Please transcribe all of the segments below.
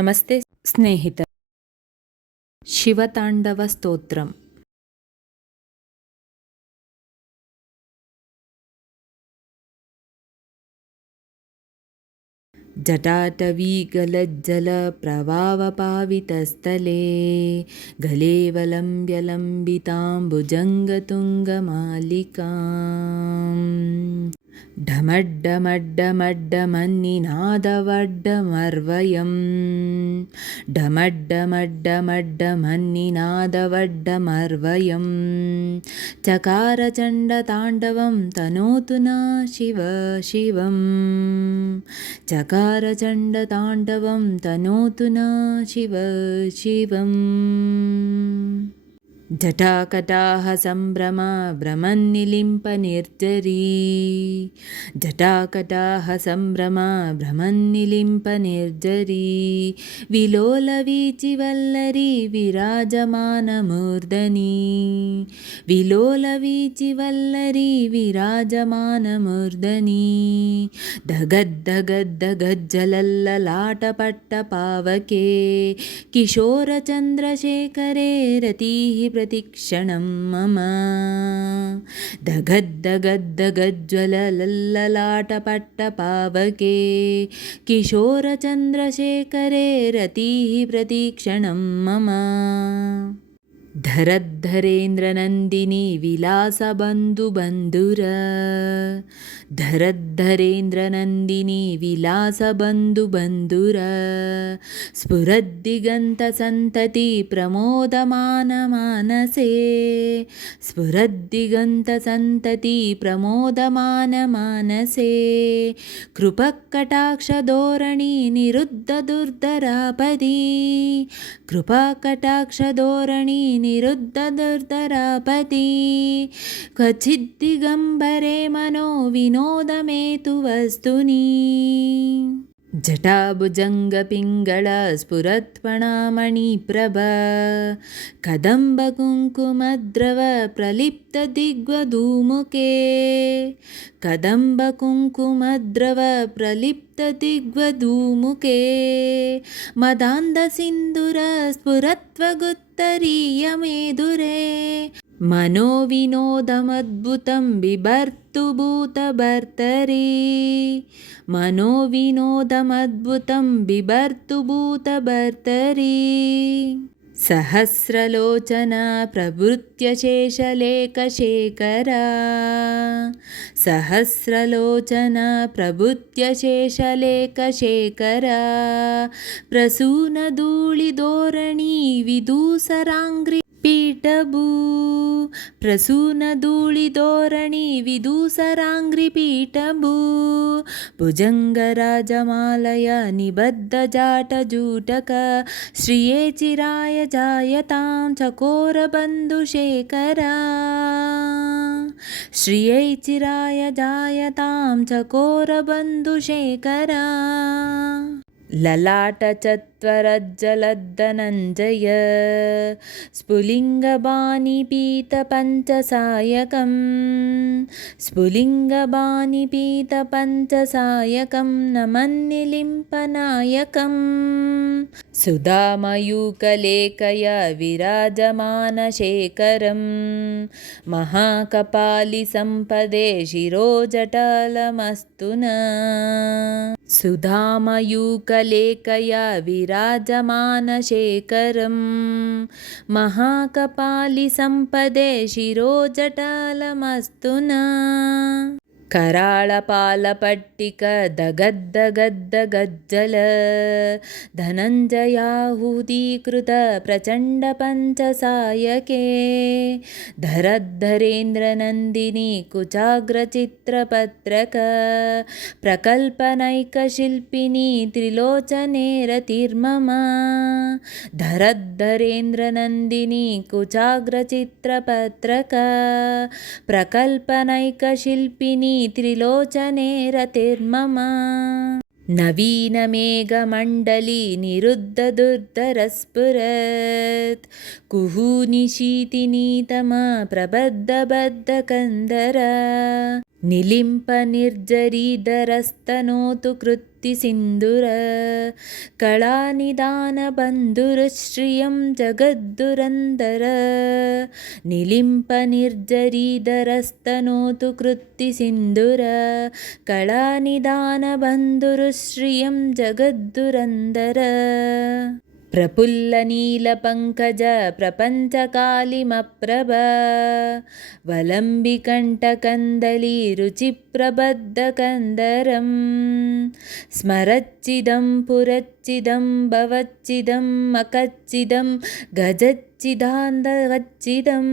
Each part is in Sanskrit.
ನಮಸ್ತೆ ಸ್ನೇಹಿತರೆ. ಶಿವತಾಂಡವ ಸ್ತೋತ್ರಂ. जटाटवीगलज्जलप्रवाहपावितस्थले गलेवलम्ब्य लम्बिताम्बुजङ्गतुङ्गमालिकाम् ढमड्डमड्डमड्डमन्निनादवड्डमर्वयम् ढमड्डमड्डमड्डमन्निनादवड्डमर्वयम् चकारचण्डताण्डवं तनोतु न शिव शिवम् चकारचण्डताण्डवं तनोतु न शिव शिवम् जटाकटाह सम्भ्रमा भ्रमन्निलिम्पनिर्झरी जटाकटाह सम्भ्रमा भ्रमन्निलिम्पनिर्झरी विलोलवीचिवल्लरी विराजमानमूर्धनी विलोलवीचिवल्लरी विराजमानमूर्धनी धगद्धगद्धगज्जलल्ललाटपट्टपावके किशोरचन्द्रशेखरे रतिः प्रतिक्षणं मम धगद्धगद्धगज्ज्वललल्ललाटपट्टपावके किशोरचन्द्रशेखरे रतिः प्रतिक्षणं मम धरद्धरेन्द्रनन्दिनी विलासबन्धुबन्धुर धरद्धरेन्द्रनन्दिनी विलासबन्धुबन्धुर स्फुरद्दिगन्तसन्तति प्रमोदमानमानसे स्फुरद्दिगन्तसन्तति प्रमोदमानमानसे कृपकटाक्षधोರಣಿ निरुद्धदुर्धरापदी कृपाकटाक्षधोರಣಿ निरुद्धदुर्धरापदी क्वचिद्दिगम्बरे मनो विनोदमेतु वस्तुनि जटाभुजङ्गपिङ्गळ स्फुरत्पणामणिप्रभ कदम्बकुङ्कुमद्रव प्रलिप्तदिग्वधूमुखे कदम्बकुङ्कुमद्रव प्रलिप्तदिग्वधूमुखे मदान्धसिन्दूर स्फुरत्वगुत्तरीयमेधुरे मनोविनोदमद्भुतं बिभर्तु भूतभर्तरी मनोविनोदमद्भुतं बिभर्तु भूतभर्तरी सहस्रलोचना प्रभृत्य शेषलेखशेखरा सहस्रलोचना प्रभृत्य शेषलेखशेखरा प्रसूनधूलिधोರಣಿ विदूसराङ्घ्रि पीठभू प्रसूनधूलिधोರಣಿ विदूसराङ्घ्रिपीठभू भुजङ्गराजमालय निबद्धजाटजूटक श्रिये चिराय जायतां चकोरबन्धुशेखरा श्रिये चिराय जायतां चकोरबन्धुशेखरा ललाटचत्वरज्जलद्धनञ्जय स्फुलिङ्गबाणिपीतपञ्चसायकं स्फुलिङ्गबाणिपीतपञ्चसायकं नमन्निलिम्पनायकं सुधामयूखलेखया विराजमानशेखरं महाकपालिसम्पदे शिरोजटालमस्तु न सुधामयूखलेखया विराजमानशेखरं महाकपालिसम्पदे शिरोजटालमस्तु न कराळपालपट्टिक दगद्दगद्दगज्जल धनञ्जयाहुतीकृत प्रचण्डपञ्चसायके धरद्धरेन्द्रनन्दिनी कुचाग्रचित्रपत्रक प्रकल्पनैकशिल्पिनी त्रिलोचने रतिर्मम धरद्धरेन्द्रनन्दिनी कुचाग्रचित्रपत्रक प्रकल्पनैकशिल्पिनी त्रिलोचने रतिर्मम नवीनमेघमण्डली निरुद्धदुर्धरस्फुरत् कुहूनिशीतिनीतमा प्रबद्धबद्धकन्दर निलिम्पनिर्जरीधरस्तनोतु कृत्तिसिन्दूर कलानिदानबन्धुरुश्रियं जगद्दुरन्दर निलिम्पनिर्जरीधरस्तनोतु कृत्तिसिन्दूर कलानिदानबन्धुरुश्रियं जगद्दुरन्दर प्रफुल्लनीलपङ्कज प्रपञ्चकालिमप्रभ वलम्बिकण्ठकन्दली रुचिप्रबद्धकन्दरं स्मरच्चिदं पुरच्चिदं भवच्चिदं मकच्चिदं गजच्चिदान्दवच्चिदं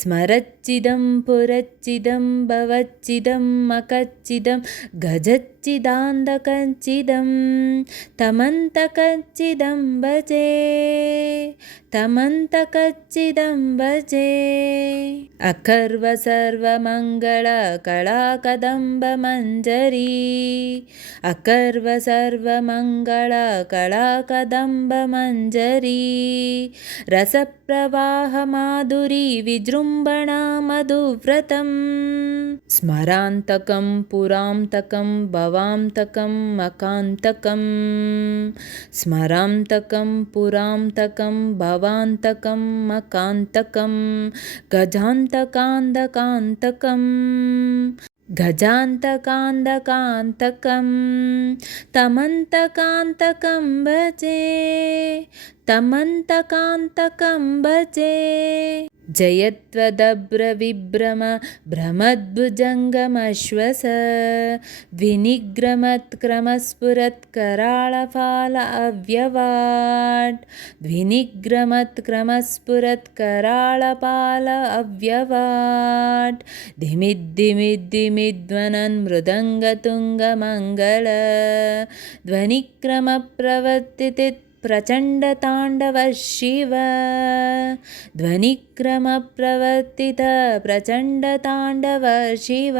स्मरच्चिदं पुरच्चिदं भवच्चिदं मकच्चिदं गजच्चिदान्दकच्चिदं तमन्तकच्चिदं भजे तमन्तकच्चिदं भजे अकर्व सर्वमङ्गल कलाकदम्बमञ्जरी अकर्व सर्वमङ्गल कलाकदम्बमञ्जरी रसप्रवाहमाधुरी विजृम्भणा मधुव्रतं स्मरान्तकं पुरान्तकं भवान्तकं मकान्तकं स्मरान्तकं पुरान्तकं भवान्तकं मकान्तकं गजान्तकान्दकान्तकं गजान्तकान्दकान्तकं तमन्तकान्तकं भजे तमन्तकान्तकं भजे जयत्वदभ्रविभ्रम भ्रमद्भुजङ्गमश्वस द्विनिग्रमत्क्रमस्फुरत्कराळफाल अव्यवाट् द्विनिग्रमत्क्रमस्फुरत्कराळपाल अव्यवाट् धिमिद्धिमिद्धिमिध्वनन् मृदङ्गतुङ्गमङ्गल ध्वनिक्रमप्रवर्तिते प्रचण्डताण्डव शिव ध्वनिक्रमप्रवर्तित प्रचण्डताण्डव शिव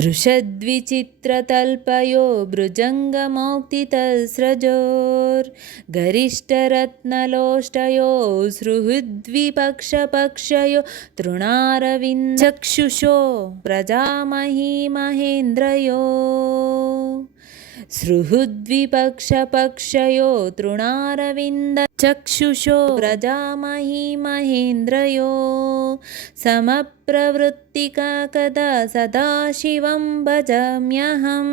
दृशद्विचित्रतल्पयो भृजङ्गमौक्तितस्रजोर्गरिष्ठरत्नलोष्टयो सुहृद्विपक्षपक्षयो तृणारविन्दचक्षुषो प्रजामही महेन्द्रयो सुहृद्विपक्षपक्षयो तृणारविन्दचक्षुषो प्रजामही महेन्द्रयो समप्रवृत्तिका कदा सदाशिवं भजाम्यहं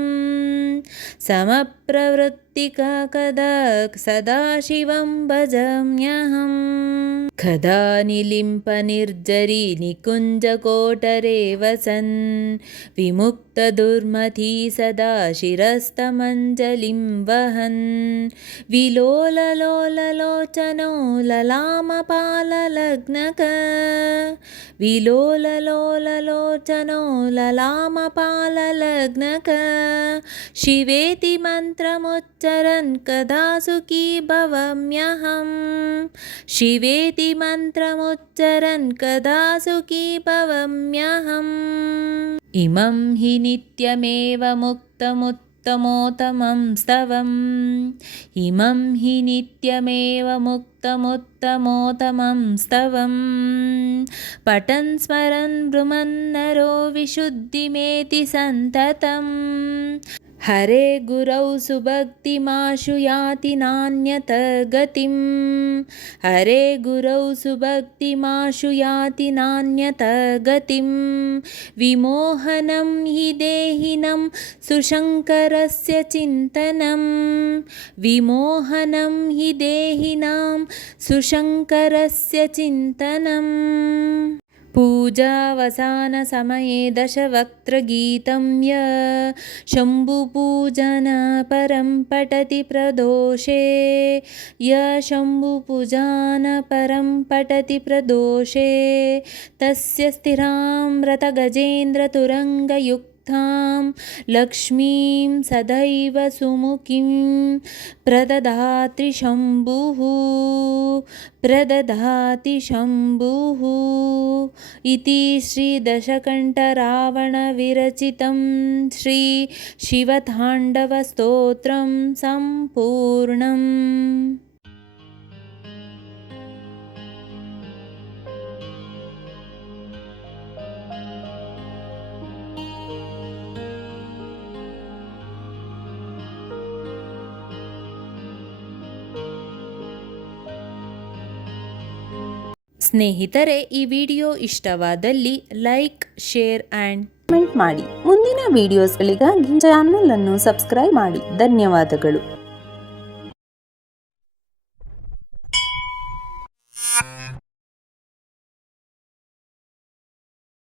समप्रवृत्तिका कदा सदाशिवं भजाम्यहं कदा निलिम्पनिर्जरी निकुञ्जकोटरे वसन् विमुक्तदुर्मती सदा शिरस्तमञ्जलिं वहन् विलोललोललोचनो ललामपाललग्नक विलोललोललोचनो ललामपाललग्नक शिवेति मन्त्रमुच्चरन् कदा सुखी भवाम्यहं शिवेति मन्त्रमुच्चरन् कदा सुखी भवाम्यहम् इमं हि नित्यमेव मुक्तमुत्तमोत्तमं स्तवम् इमं हि नित्यमेव मुक्तमुत्तमोत्तमं स्तवम् पठन् स्मरन् ब्रुमन्नरो विशुद्धिमेति सन्ततम् हरे गुरौ सुभक्तिमाशु याति नान्यत गतिं हरे गुरौ सुभक्तिमाशु याति नान्यत गतिं विमोहनं हि देहिनं सुशङ्करस्य चिन्तनं विमोहनं हि देहिनां सुशङ्करस्य चिन्तनम् पूजावसानसमये दशवक्त्रगीतं य शम्भुपूजनपरं पठति प्रदोषे य शम्भुपूजनपरं पठति प्रदोषे तस्य स्थिरां रथगजेन्द्रतुरङ्गयुक्तां लक्ष्मीं सदैव सुमुखीं प्रददाति शम्भुः प्रददाति शम्भुः इति श्रीदशकण्ठरावणविरचितं श्रीशिवताण्डवस्तोत्रं सम्पूर्णम्। ಸ್ನೇಹಿತರೆ, ಈ ವಿಡಿಯೋ ಇಷ್ಟವಾದಲ್ಲಿ ಲೈಕ್, ಶೇರ್ ಆ್ಯಂಡ್ ಕಮೆಂಟ್ ಮಾಡಿ. ಮುಂದಿನ ವಿಡಿಯೋಸ್ಗಳಿಗಾಗಿ ಚಾನಲ್ ಅನ್ನು ಸಬ್ಸ್ಕ್ರೈಬ್ ಮಾಡಿ. ಧನ್ಯವಾದಗಳು.